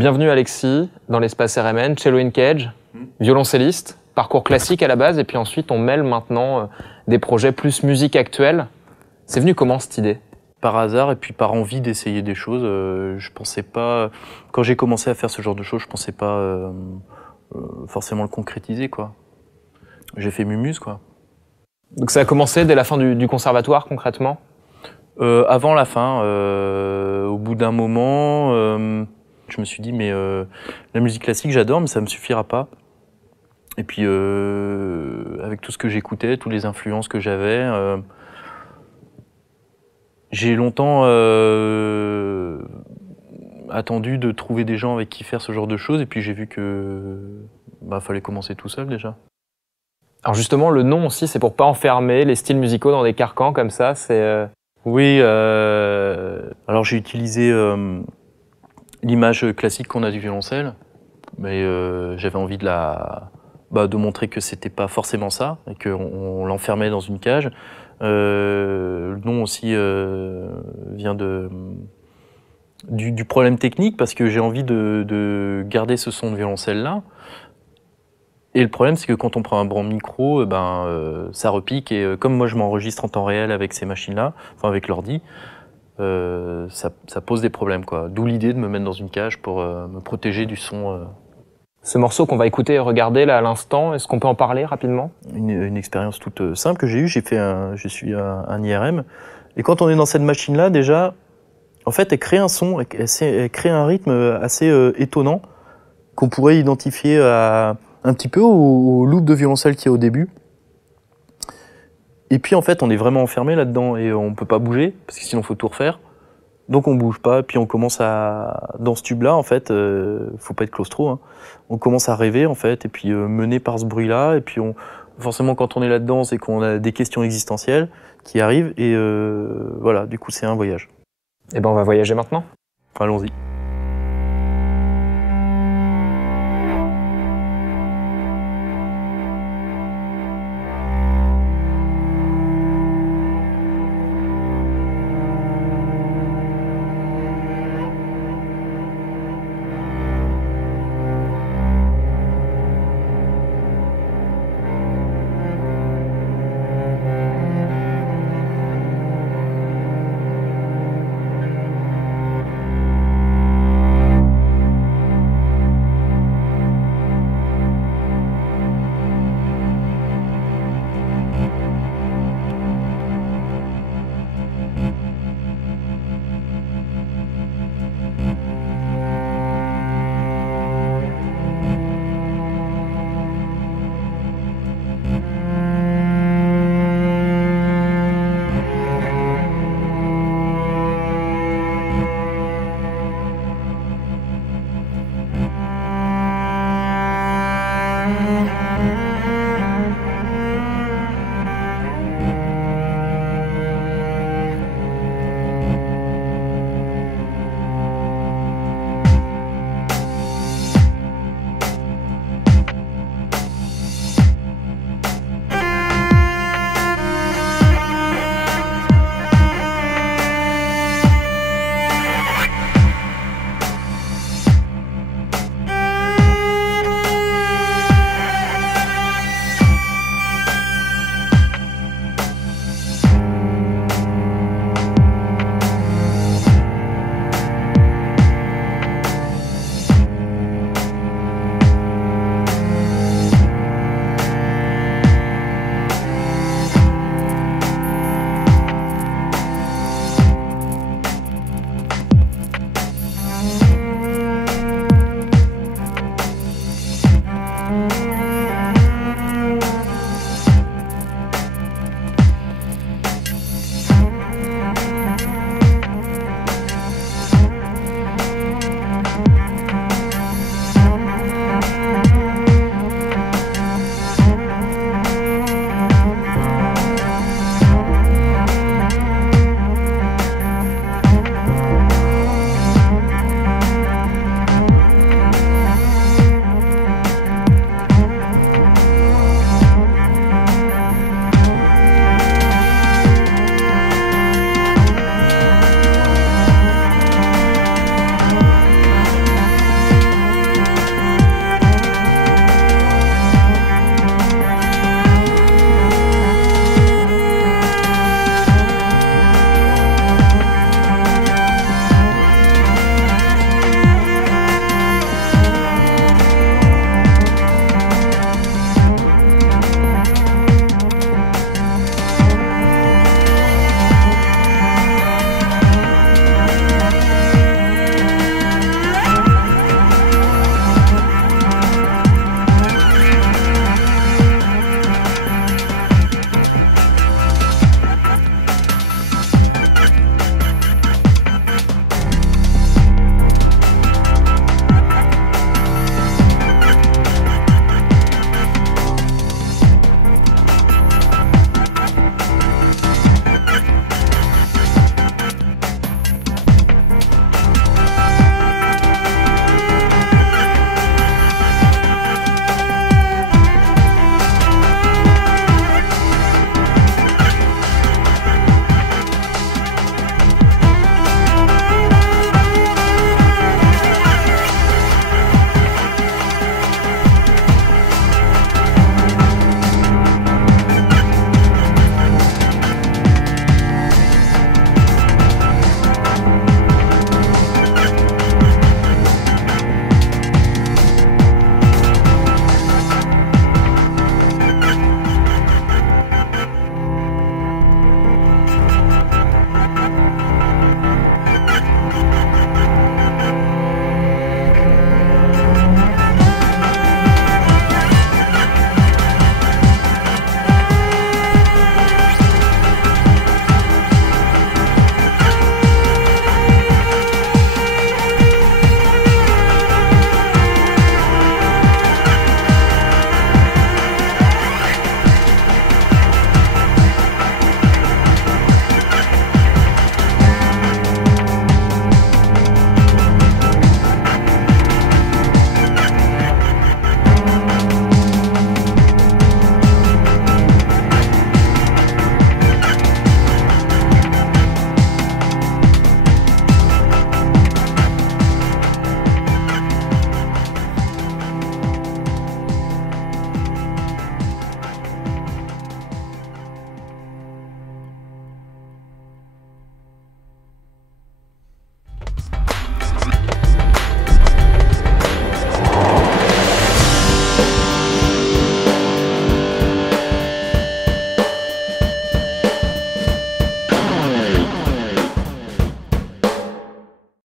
Bienvenue Alexis, dans l'espace RMN, cello in cage, violoncelliste, parcours classique à la base, et puis ensuite on mêle maintenant des projets plus musique actuelle. C'est venu comment cette idée? Par hasard et puis par envie d'essayer des choses. Je pensais pas, quand j'ai commencé à faire ce genre de choses, je pensais pas forcément le concrétiser, quoi. J'ai fait Mumuse, quoi. Donc ça a commencé dès la fin du conservatoire concrètement? Avant la fin, au bout d'un moment, je me suis dit mais la musique classique j'adore mais ça me suffira pas. Et puis avec tout ce que j'écoutais, toutes les influences que j'avais, j'ai longtemps attendu de trouver des gens avec qui faire ce genre de choses et puis j'ai vu que fallait commencer tout seul déjà. Alors justement le nom aussi c'est pour pas enfermer les styles musicaux dans des carcans comme ça, c'est... Oui, alors j'ai utilisé l'image classique qu'on a du violoncelle, mais j'avais envie de montrer que c'était pas forcément ça, et qu'on l'enfermait dans une cage. Le nom aussi vient du problème technique, parce que j'ai envie de garder ce son de violoncelle-là. Et le problème, c'est que quand on prend un bon micro, ça repique, et comme moi je m'enregistre en temps réel avec ces machines-là, enfin avec l'ordi, ça pose des problèmes, quoi. D'où l'idée de me mettre dans une cage pour me protéger du son. Ce morceau qu'on va écouter et regarder là à l'instant, est-ce qu'on peut en parler rapidement? Une expérience toute simple que j'ai eue, je suis un IRM, et quand on est dans cette machine-là, déjà, en fait, elle crée un son, elle crée un rythme assez étonnant, qu'on pourrait identifier un petit peu au loop de violoncelle qu'il y a au début. Et puis en fait, on est vraiment enfermé là-dedans et on peut pas bouger, parce que sinon il faut tout refaire. Donc on bouge pas, puis on commence dans ce tube-là, en fait, faut pas être claustro, hein. On commence à rêver, en fait, et puis mené par ce bruit-là, et puis forcément quand on est là-dedans, c'est qu'on a des questions existentielles qui arrivent, et voilà, du coup c'est un voyage. Eh ben on va voyager maintenant. Allons-y.